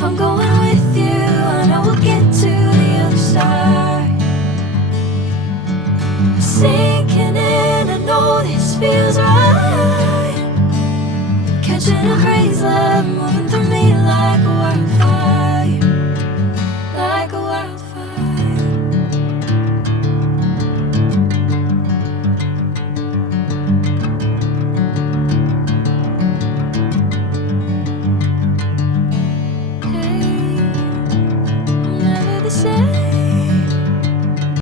If I'm going with you, I know we'll get to the other side. Sinking in, I know this feels right. Catching a craze, love, moving